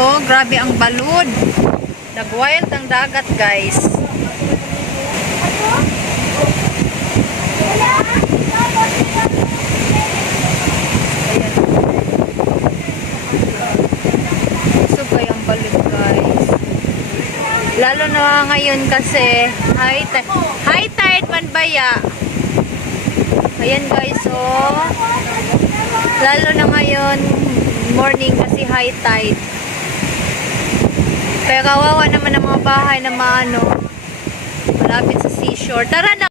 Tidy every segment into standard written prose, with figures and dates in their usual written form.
oh. Grabe ang balud. Nag-wild ang dagat, guys. Ayan. Subay ang balud, guys. Lalo na ngayon kasi high tide man baya. Ayan, guys, oh. Lalo na ngayon morning kasi high tide. Kaya kawawa naman ang mga bahay na maano malapit sa seashore. Tara na.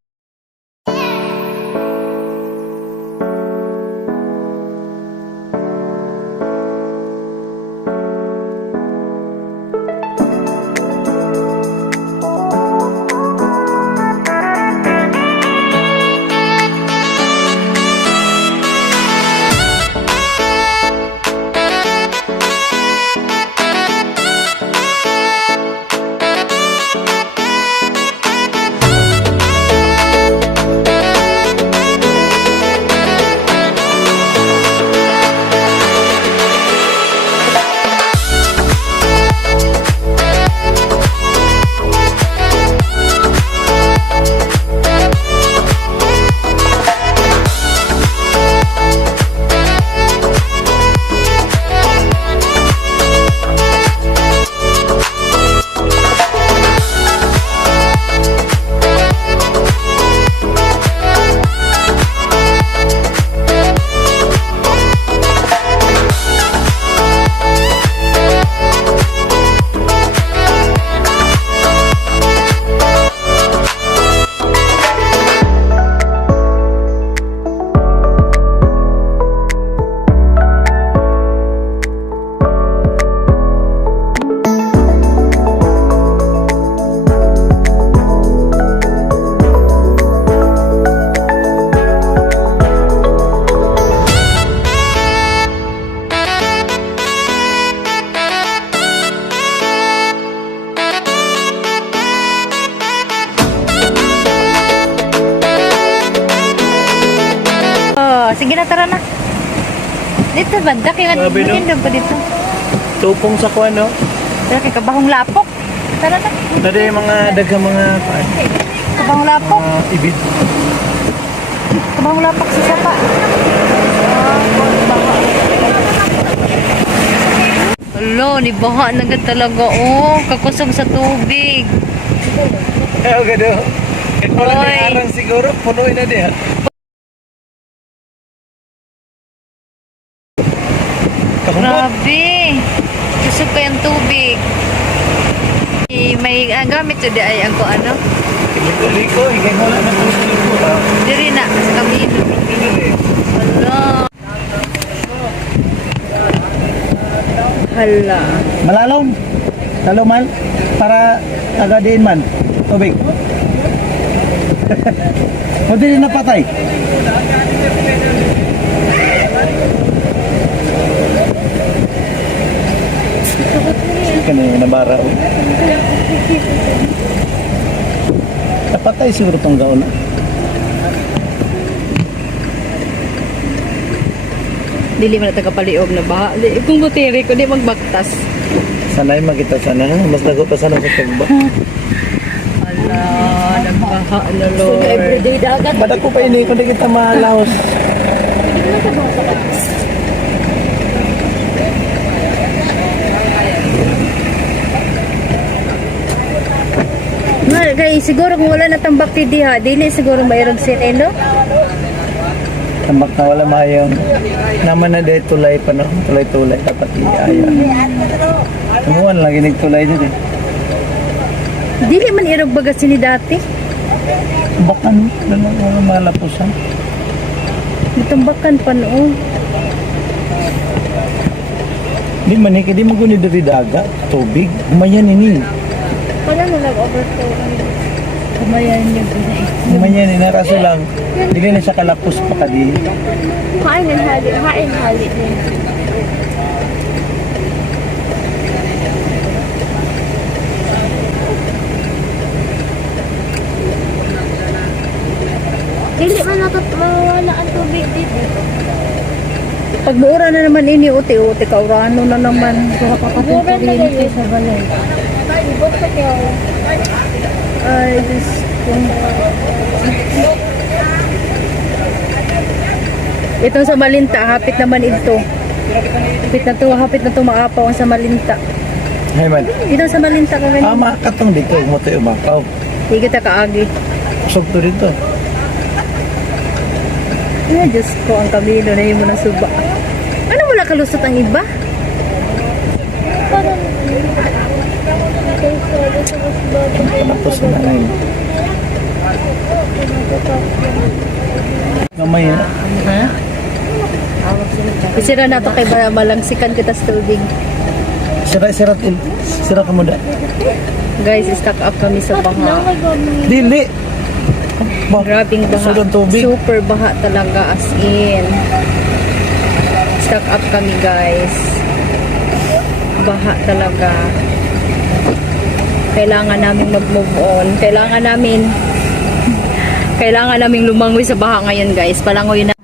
Sige na, tara na. Dito ba? Daki nga pa dito. Tupong sa kuwan, no? Daki kabahong lapok. Tara na. Tadi mga dagang mga Kabahong lapok. ibid. Kabahong lapok sa sapa. Hello, ni baha na agad talaga. Oh, kakusog sa tubig. Eh, gado. Ito na Oy. arang siguro, punuin na diyan. Grabe. Kusog pa yung tubig. May gamit to di ay ang ko ano. Liko, hingay mo lang ng liko. Diri na sa kamino. Hala. Hala. Malalom. Taluman para agadiin man. Tubig. O din napatay. Kanina nabara o. Napatay siguro tong gaon. Dili man na tagapaliog na baha. Kung butiri ko di magbaktas. Sanay magita sana. Mas dago pa sana sa tugba. Hala, nagbaha na Lord. Everyday dagat. Badak ko pa ini kung di kita malahos. Na kay siguro kung wala na tambak ti diha, dili siguro mayroong sinelo. Tambak na wala mayong. Naman na dahil tulay pa no. Tulay-tulay dapat iaya. Tumuan lang ginig tulay dito eh. Dili man irog baga sini dati. Bakan, mga malapusan. Itambakan pa noon. Di man eh, di mo guni dari dagat, tubig. Umayan ini. Wala na nag-overflow. Kumayan niya gulay. Umayan ini, raso lang. Dili na siya kalapos pa kadi. Hain hali din. Dili man mawala ang tubig dito. Pagmura na naman ini, uti-uti, kaurano na naman. Mura na kayo sa balay. Ibot ka kayo. Ay, Diyos ko. Itong sa Malinta, hapit naman ito. Hapit na to maapaw ang sa Malinta. Hey man. Itong sa Malinta ka ganyan. Ama katong dito mo tayo makaw. Higit ka kaagi. Usog to dito. Ay, Diyos ko, ang kamino na yun mo ng suba. Ano wala kalusot ang iba? Parang Tapos na ngayon. Gamay na. Ha? Isira na to kay malangsikan kita sa tubig. Sira ka mo da. Guys, stuck up kami sa baha. Dili. Grabing baha. Sobrang tubig. Super baha talaga, as in. Stuck up kami, guys. Baha talaga. Kailangan namin mag-move on. Kailangan namin lumangoy sa baha ngayon, guys. Palangoy na.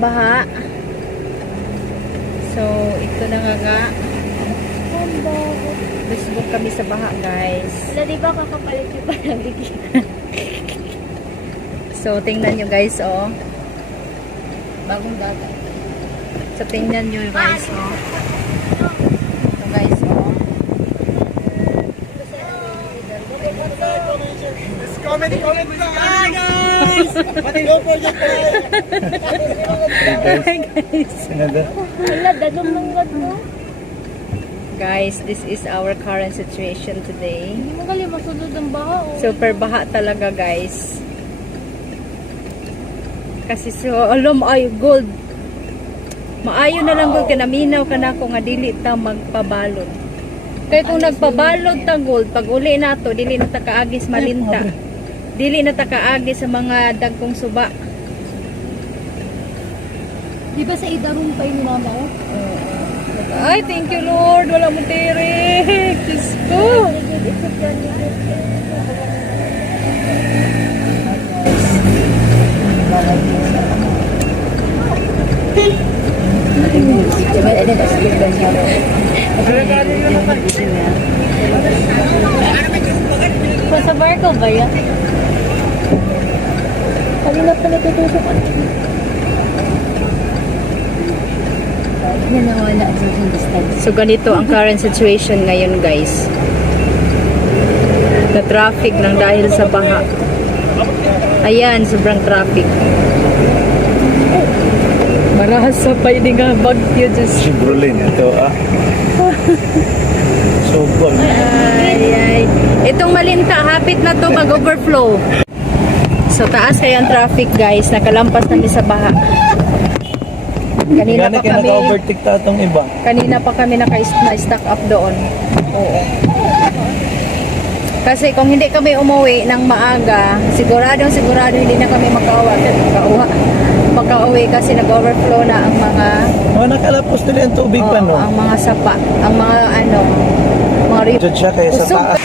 Baha. So, ito na nga. Busbog kami sa baha, guys. Wala, di ba kakapalit yung parang bigyan? So, tingnan nyo, guys, oh. Bagong dagat. So, tingnan nyo, guys, oh. Ito, guys, oh. Hi, guys. Sinada. Wala, dadong lang mo. Guys, this is our current situation today. Hindi mo gali masunod ang baha. Super baha talaga, guys. Kasi so, alam ay gold. Maayo na lang gold, kanaminaw ka na ako nga dili ta magpabalod. Kaya kung nagpabalod ta gold, pag uli na to, dili na ta kaagis Malinta. Dili na ta kaagis sa mga dagkong suba. Di ba sa idarong pa yung mama ko? Ay, thank you Lord. Wala mo tirik. Diyos ko. Sa barko ba yan? Kanina pa natutusok ko. Nawala sa distance. So ganito ang current situation ngayon, guys. Na traffic ng dahil sa baha. Ayan, sobrang traffic. Marahas sa pa hindi nga bagyo, Diyos. Si Brulin ito Sobrang. Ay. Itong Malinta, hapit na to mag-overflow. So taas kaya ang traffic, guys. Nakalampas namin sa baha. Kanina pa kami naka-overtake ta itong iba. Kanina pa kami na-stack up doon. Oo. Kasi kung hindi kami umuwi ng maaga, sigurado hindi na kami makauwi kasi nag-overflow na ang mga Nakalapos nila ang tubig pa, no? ang mga sapa, ang mga mga Diyan siya kaya sa Usog. taas.